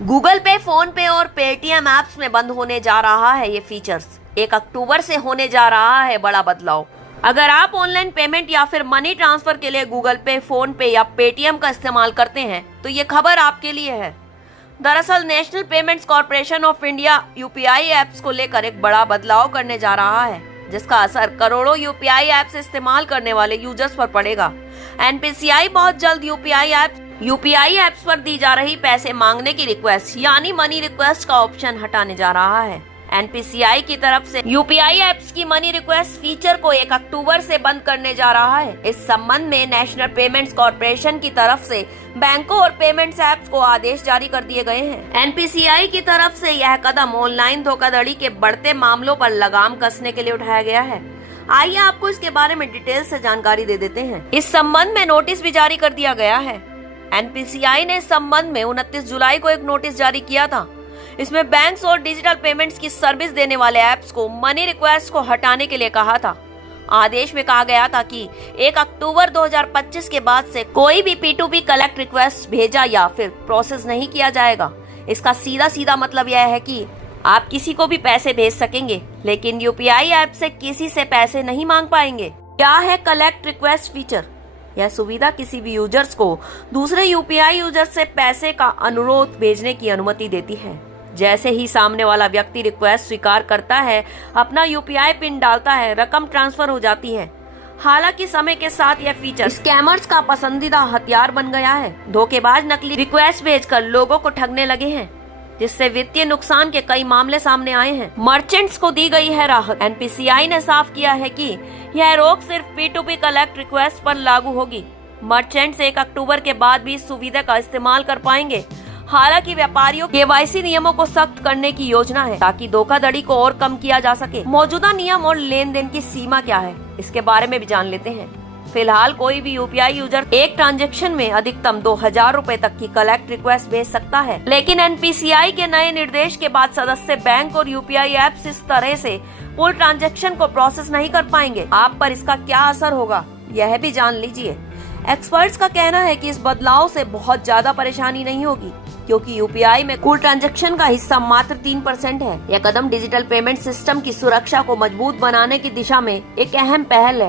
Google पे, phone पे और पेटीएम ऐप्स में बंद होने जा रहा है ये फीचर्स। 1 अक्टूबर से होने जा रहा है बड़ा बदलाव। अगर आप ऑनलाइन पेमेंट या फिर मनी ट्रांसफर के लिए गूगल पे, फोन पे या पेटीएम का इस्तेमाल करते हैं तो ये खबर आपके लिए है। दरअसल national payments corporation of India UPI apps को लेकर एक बड़ा बदलाव करने जा रहा है, जिसका असर करोड़ों यूपीआई ऐप्स इस्तेमाल करने वाले यूजर्स पर पड़ेगा। एनपीसीआई बहुत जल्द यूपीआई ऐप्स पर दी जा रही पैसे मांगने की रिक्वेस्ट यानी मनी रिक्वेस्ट का ऑप्शन हटाने जा रहा है। एनपीसीआई की तरफ से यूपीआई ऐप्स की मनी रिक्वेस्ट फीचर को 1 अक्टूबर से बंद करने जा रहा है। इस संबंध में नेशनल पेमेंट्स कॉर्पोरेशन की तरफ से बैंकों और पेमेंट्स ऐप्स को आदेश जारी कर दिए गए हैं। एनपीसीआई की तरफ से यह कदम ऑनलाइन धोखाधड़ी के बढ़ते मामलों पर लगाम कसने के लिए उठाया गया है। आइए आपको इसके बारे में डिटेल से जानकारी दे देते हैं। इस संबंध में नोटिस भी जारी कर दिया गया है। एनपीसीआई ने इस संबंध में 29 जुलाई को एक नोटिस जारी किया था। इसमें बैंक्स और डिजिटल पेमेंट्स की सर्विस देने वाले ऐप्स को मनी रिक्वेस्ट को हटाने के लिए कहा था। आदेश में कहा गया था कि 1 अक्टूबर 2025 के बाद से कोई भी P2P कलेक्ट रिक्वेस्ट भेजा या फिर प्रोसेस नहीं किया जाएगा। इसका सीधा मतलब यह है कि आप किसी को भी पैसे भेज सकेंगे, लेकिन यूपीआई ऐप से किसी से पैसे नहीं मांग पाएंगे। क्या है कलेक्ट रिक्वेस्ट फीचर? यह सुविधा किसी भी यूजर्स को दूसरे यूपीआई यूजर से पैसे का अनुरोध भेजने की अनुमति देती है। जैसे ही सामने वाला व्यक्ति रिक्वेस्ट स्वीकार करता है, अपना यूपीआई पिन डालता है, रकम ट्रांसफर हो जाती है। हालांकि समय के साथ यह फीचर स्कैमर्स का पसंदीदा हथियार बन गया है। धोखेबाज नकली रिक्वेस्ट भेजकर लोगों को ठगने लगे हैं, जिससे वित्तीय नुकसान के कई मामले सामने आए हैं। मर्चेंट्स को दी गई है राहत। एनपीसीआई ने साफ किया है कि यह रोक सिर्फ P2P कलेक्ट रिक्वेस्ट पर लागू होगी। मर्चेंट्स 1 अक्टूबर के बाद भी इस सुविधा का इस्तेमाल कर पाएंगे। हालांकि व्यापारियों केवाईसी नियमों को सख्त करने की योजना है ताकि धोखाधड़ी को और कम किया जा सके। मौजूदा नियम और लेन देन की सीमा क्या है, इसके बारे में भी जान लेते हैं। फिलहाल कोई भी यूपीआई यूजर एक ट्रांजैक्शन में अधिकतम 2000 रुपए तक की कलेक्ट रिक्वेस्ट भेज सकता है। लेकिन एनपीसीआई के नए निर्देश के बाद सदस्य बैंक और यूपीआई ऐप्स इस तरह से फुल ट्रांजैक्शन को प्रोसेस नहीं कर पाएंगे। आप पर इसका क्या असर होगा, यह भी जान लीजिए। एक्सपर्ट्स का कहना है कि इस बदलाव से बहुत ज्यादा परेशानी नहीं होगी, क्योंकि यूपीआई में कुल ट्रांजैक्शन का हिस्सा मात्र 3% है। यह कदम डिजिटल पेमेंट सिस्टम की सुरक्षा को मजबूत बनाने की दिशा में एक अहम पहल है।